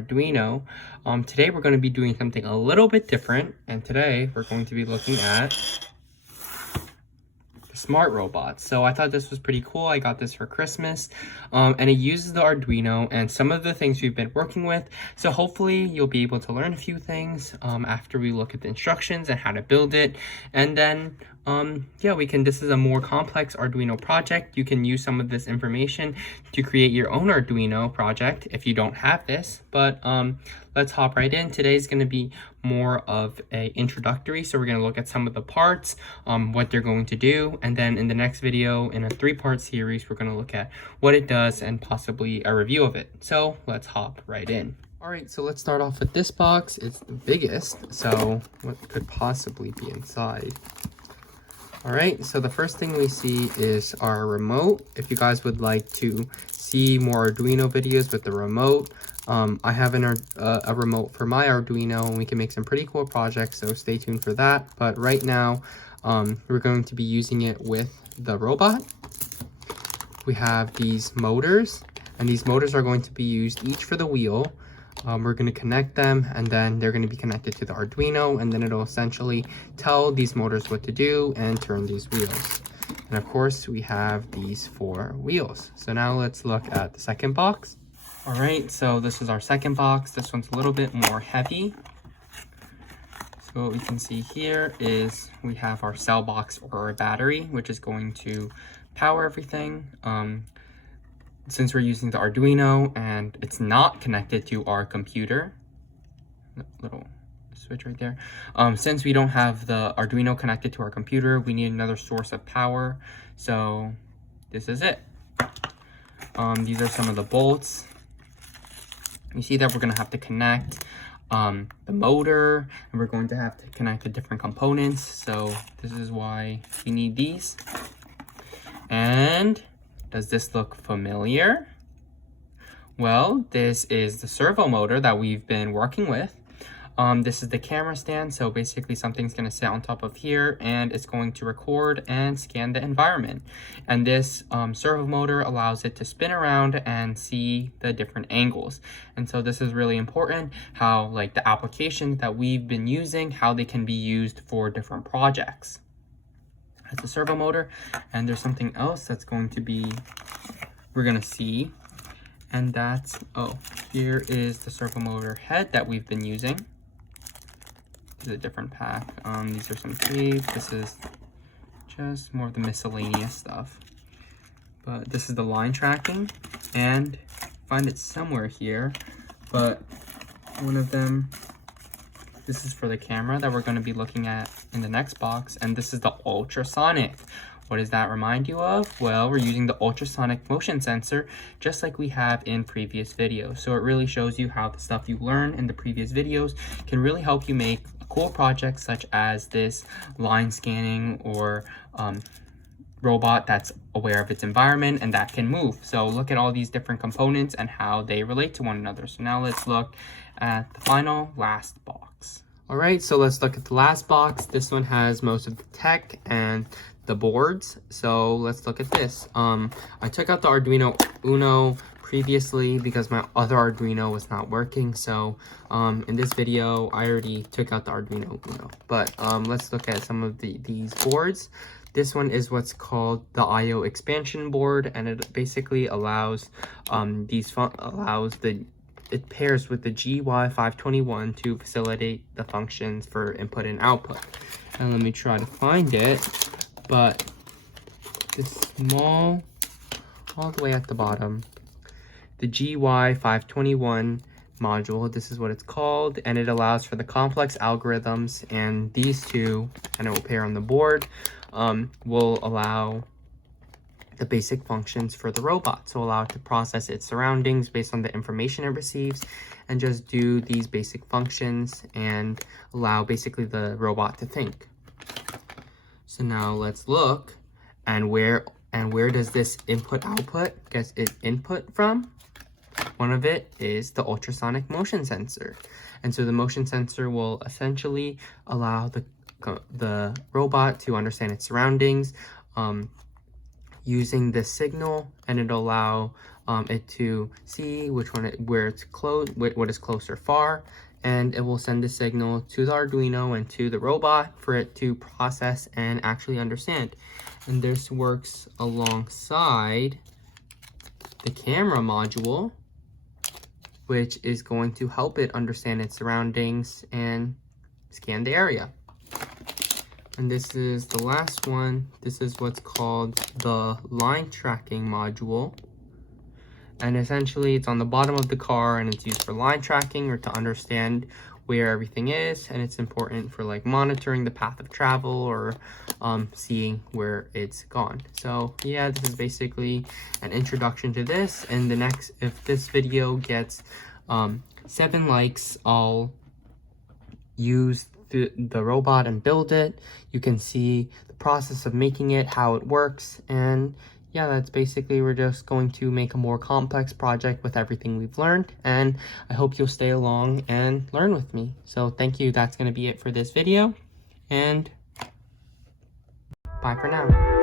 Arduino. Today we're going to be doing something a little bit different, and today we're going to be looking at smart robots. So I thought this was pretty cool. I got this for Christmas, and it uses the Arduino and some of the things we've been working with. So hopefully you'll be able to learn a few things after we look at the instructions and how to build it. And then yeah, this is a more complex Arduino project. You can use some of this information to create your own Arduino project if you don't have this. But let's hop right in. Today's going to be more of a introductory. So we're going to look at some of the parts, what they're going to do. And then in the next video, in a 3-part series, we're going to look at what it does and possibly a review of it. So let's hop right in. All right, so let's start off with this box. It's the biggest. So what could possibly be inside? All right, so the first thing we see is our remote. If you guys would like to see more Arduino videos with the remote, I have a remote for my Arduino, and we can make some pretty cool projects, so stay tuned for that. But right now, we're going to be using it with the robot. We have these motors, and these motors are going to be used each for the wheel. We're going to connect them, and then they're going to be connected to the Arduino, and then it'll essentially tell these motors what to do and turn these wheels. And of course, we have these 4 wheels. So now let's look at the second box. All right, so this is our second box. This one's a little bit more heavy. So what we can see here is we have our cell box or our battery, which is going to power everything. Since we're using the Arduino and it's not connected to our computer, little switch right there. Since we don't have the Arduino connected to our computer, we need another source of power. So this is it. These are some of the bolts. You see that we're going to have to connect the motor, and we're going to have to connect the different components. So this is why we need these. And does this look familiar? Well, this is the servo motor that we've been working with. This is the camera stand, so basically something's going to sit on top of here, and it's going to record and scan the environment. And this servo motor allows it to spin around and see the different angles. And so this is really important, how like the applications that we've been using, how they can be used for different projects. That's a servo motor, and there's something else that's going to be, we're going to see, and that's, here is the servo motor head that we've been using. This is a different pack. These are some tape. This is just more of the miscellaneous stuff. But this is the line tracking, and find it somewhere here, but one of them, this is for the camera that we're going to be looking at in the next box, and this is the ultrasonic. What does that remind you of? Well, we're using the ultrasonic motion sensor just like we have in previous videos. So it really shows you how the stuff you learn in the previous videos can really help you make a cool project such as this line scanning or robot that's aware of its environment and that can move. So look at all these different components and how they relate to one another. So now let's look at the last box. All right, so let's look at the last box. This one has most of the tech and the boards. So let's look at this. I took out the Arduino Uno previously because my other Arduino was not working. So in this video, I already took out the Arduino Uno. But let's look at some of these boards. This one is what's called the I/O expansion board, and it basically allows it pairs with the GY521 to facilitate the functions for input and output. And let me try to find it, but this small, all the way at the bottom, the GY521 module, this is what it's called, and it allows for the complex algorithms, and these two, and it will pair on the board, will allow the basic functions for the robot. So allow it to process its surroundings based on the information it receives and just do these basic functions and allow basically the robot to think. So now let's look, and where does this input-output get its input from? One of it is the ultrasonic motion sensor. And so the motion sensor will essentially allow the robot to understand its surroundings using this signal, and it'll allow it to see which one where it's close, what is close or far, and it will send the signal to the Arduino and to the robot for it to process and actually understand. And this works alongside the camera module, which is going to help it understand its surroundings and scan the area. And this is the last one. This is what's called the line tracking module. And essentially it's on the bottom of the car and it's used for line tracking or to understand where everything is. And it's important for like monitoring the path of travel or seeing where it's gone. So yeah, this is basically an introduction to this. And the next, if this video gets 7 likes, I'll use the robot and build it. You can see the process of making it, how it works, and yeah, that's basically, we're just going to make a more complex project with everything we've learned, and I hope you'll stay along and learn with me. So thank you, that's going to be it for this video, and bye for now.